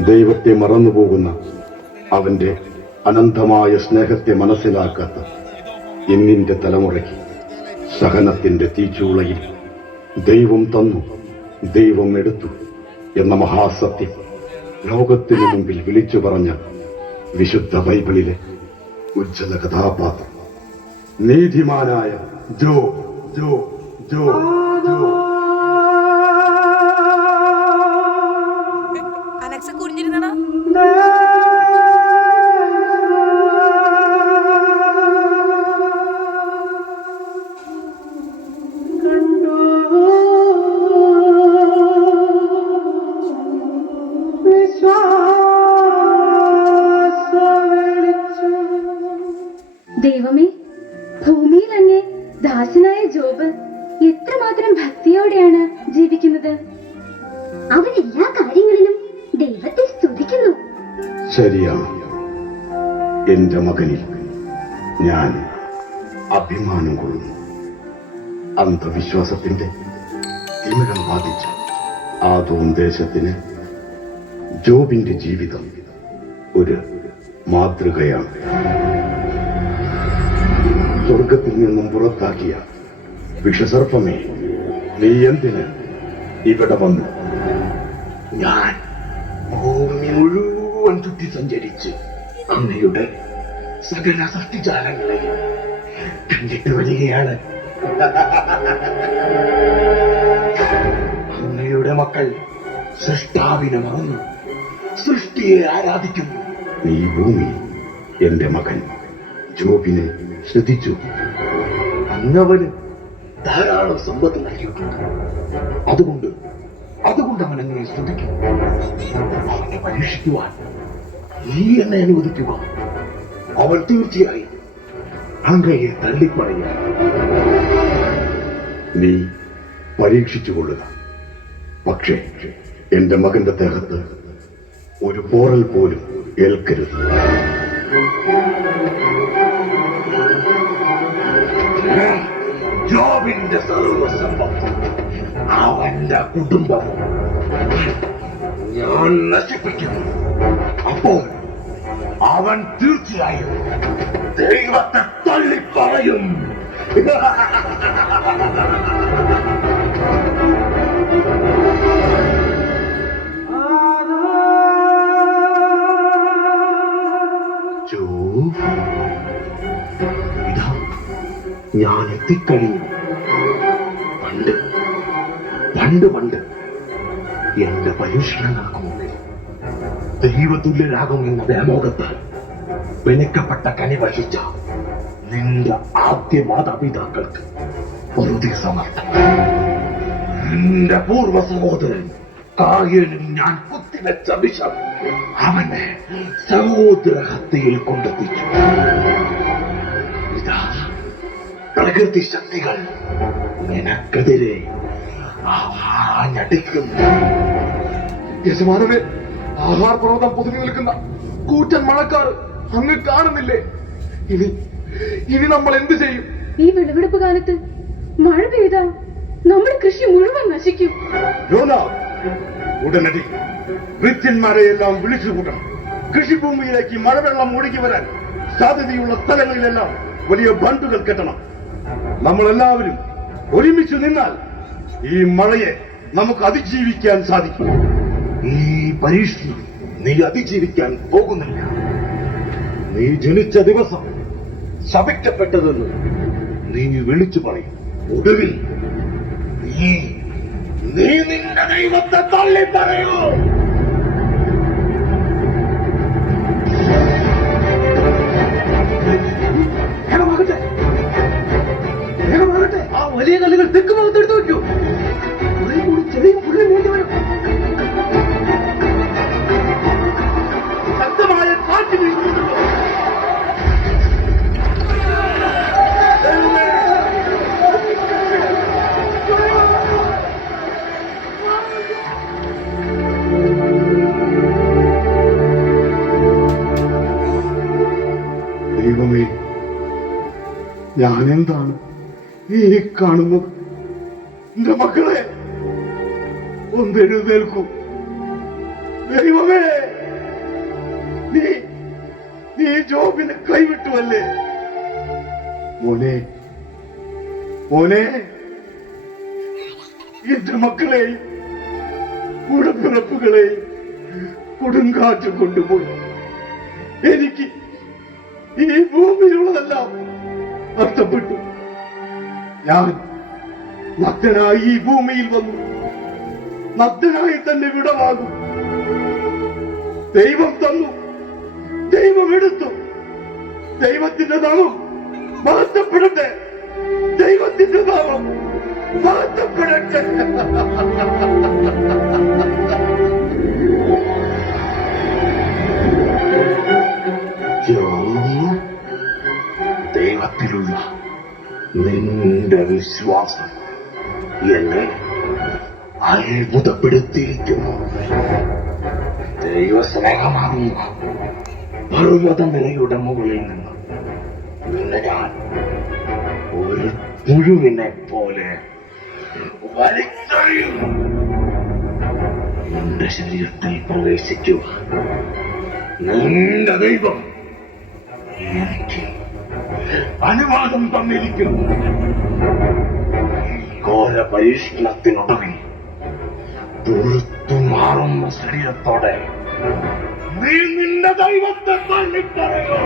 ദൈവത്തെ മറന്നുപോകുന്ന അവന്റെ അനന്തമായ സ്നേഹത്തെ മനസ്സിലാക്കാത്ത ഇന്നിന്റെ തലമുറയ്ക്ക് സഹനത്തിന്റെ തീച്ചൂളയിൽ ദൈവം തന്നു, ദൈവം എടുത്തു എന്ന മഹാസത്യം ലോകത്തിനു മുമ്പിൽ വിളിച്ചു പറഞ്ഞ വിശുദ്ധ ബൈബിളിലെ ഉജ്ജ്വല കഥാപാത്രം നീതിമാനായ ജോ ജോ ജോ ജോ അലക്സ കുഞ്ഞിരുന്നടാ. ദൈവമേ, ഭൂമിയിൽ അങ്ങേ ദാസനായ ജോബ് എത്രമാത്രം ഭക്തിയോടെയാണ് ജീവിക്കുന്നത്. അവൻ എല്ലാ കാര്യങ്ങളിലും ദൈവത്തെ സ്തുതിക്കുന്നു. ശരിയാണ്. എന്റെ മകനിൽ ഞാൻ അഭിമാനം കൊള്ളുന്നു. അന്ധവിശ്വാസത്തിന്റെ തിമിരം ബാധിച്ച ആദോം ദേശത്തിന് ജോബിന്റെ ജീവിതം ഒരു മാതൃകയാണ്. സ്വർഗത്തിൽ നിന്നും പുറത്താക്കിയ വിഷസർപ്പമേ, നീ എന്തിന് ഇവിടെ വന്നു? ഞാൻ ഭൂമി മുഴുവൻ ചുറ്റി സഞ്ചരിച്ച് അങ്ങയുടെ സകല സൃഷ്ടിജാലങ്ങളെയും കണ്ടിട്ട് വരികയാണ്. അങ്ങയുടെ മക്കൾ സൃഷ്ടാവിനെ മറന്നു സൃഷ്ടിയെ ആരാധിക്കുന്നു. നീ ഭൂമി എന്റെ മകൻ ജോബിനെ ശ്രദ്ധിച്ചു. അങ്ങവന് ധാരാളം സമ്പത്ത് നൽകിയിട്ടുണ്ട്. അതുകൊണ്ട് അവൻ എന്നെ ശ്രദ്ധിക്കും. അവനെ പരീക്ഷിക്കുവാൻ നീ എന്നെ അനുവദിക്കുക. അവൻ തീർച്ചയായും അങ്ങയെ തള്ളിപ്പറയുക. നീ പരീക്ഷിച്ചുകൊള്ളുക. പക്ഷേ എന്റെ മകന്റെ ദേഹത്ത് ഒരു പോറൽ പോലും ഏൽക്കരുത്. ജോബിന്റെ സർവസമ്പത്തും അവന്റെ കുടുംബവും ഞാൻ നശിപ്പിക്കുന്നു. അപ്പോൾ അവൻ തീർച്ചയായും ദൈവത്തെ തള്ളിപ്പറയും. ഇതാ ഞാൻ എത്തിക്കഴിഞ്ഞു. പണ്ട് എന്റെ പരീക്ഷണങ്ങൾക്ക് മുന്നിൽ ദൈവതുല്യരാകുമെന്ന വ്യാമോഹത്താൽ വെനക്കപ്പെട്ട കനി വഹിച്ച നിന്റെ ആദ്യ മാതാപിതാക്കൾക്ക് ഒരു ദിവസമർത്ഥം നിന്റെ പൂർവ്വ സഹോദരൻ കായേലിൽ ഞാൻ കുത്തിവെച്ച വിഷം അവനെ സഹോദരഹത്യയിൽ കൊണ്ടെത്തിച്ചു. ഇതാ പ്രകൃതി ശക്തികൾ നിനക്കെതിരെ ആഞ്ഞടിക്കുന്നു. യജമാനനെ, ആഹാർ പർവ്വതം പൊതിഞ്ഞു നിൽക്കുന്ന കൂറ്റൻ മഴക്കാർ അങ്ങ് കാണുന്നില്ലേ? ഇനി നമ്മൾ എന്ത് ചെയ്യും? ഈ വിളവെടുപ്പ് കാലത്ത് മഴ പെയ്താ നമ്മുടെ കൃഷി മുഴുവൻ നശിക്കും. ഉടനടി വൃത്യന്മാരെയെല്ലാം വിളിച്ചു കൂട്ടണം. കൃഷിഭൂമിയിലേക്ക് മഴവെള്ളം ഒഴുകി വരാൻ സാധ്യതയുള്ള സ്ഥലങ്ങളിലെല്ലാം വലിയ ബണ്ടുകൾ കെട്ടണം. നമ്മളെല്ലാവരും ഒരുമിച്ച് നിന്നാൽ ഈ മഴയെ നമുക്ക് അതിജീവിക്കാൻ സാധിക്കും. ഈ പരീക്ഷണം നീ അതിജീവിക്കാൻ പോകുന്നില്ല. നീ ജനിച്ച ദിവസം ശപിക്കപ്പെട്ടതെന്ന് നീ വിളിച്ചു പറയും. ഒടുവിൽ നീ നിന്റെ ദൈവത്തെ തള്ളി പറയൂ. ആ വലിയ കല്ലുകൾ തെക്ക് ഭാഗത്തെടുത്ത് വയ്ക്കൂ. കുറെ കൂടി ചെറിയ പുല്ല് നീണ്ടി വരും. ശക്തമായ കാറ്റ് വീശുന്നുണ്ടല്ലോ. ദൈവമേ, ഞാനെന്താണ് ഈ കാണുന്നത്? എന്റെ മക്കളെ, ഒന്ന് എഴുന്നേൽക്കൂ. ദൈവമേ, നീ നീ ജോബിനെ കൈവിട്ടുവല്ലേ? മോനെ, മോനെ, എന്റെ മക്കളെയും കൂടപ്പിറപ്പുകളെയും കൊടുങ്കാറ്റ് കൊണ്ടുപോയി. എനിക്ക് ഈ ഭൂമിയിലുള്ളതെല്ലാം നഷ്ടപ്പെട്ടു. ഞാൻ നഗ്നനായി ഈ ഭൂമിയിൽ വന്നു, നഗ്നനായി തന്നെ വിടവാകും. ദൈവം തന്നു, ദൈവം എടുത്തു. ദൈവത്തിന്റെ നാമം മഹത്വപ്പെടട്ടെ, ദൈവത്തിന്റെ നാമം മഹത്വപ്പെടട്ടെ. ദൈവത്തിലുള്ള നിന്റെ വിശ്വാസം എന്നെ അത്ഭുതപ്പെടുത്തിയിരിക്കുന്നു. ദൈവസ്നേഹമാകുന്ന പർവ്വത നിരയുടെ മുകളിൽ നിന്ന് നിന്നെ ഞാൻ ഒരു പുഴുവിനെ പോലെ വലിച്ചെറിയും. നിന്റെ ശരീരത്തിൽ പ്രവേശിക്കുക. നിന്റെ ദൈവം എനിക്ക് അനുവാദം തന്നിരിക്കുന്നു. ഈ ഘോര പരീക്ഷണത്തിനൊടുവിൽ തുറുത്തുമാറുന്ന ശരീരത്തോടെ നീ നിന്റെ ദൈവത്തെ തള്ളിപ്പറയോ?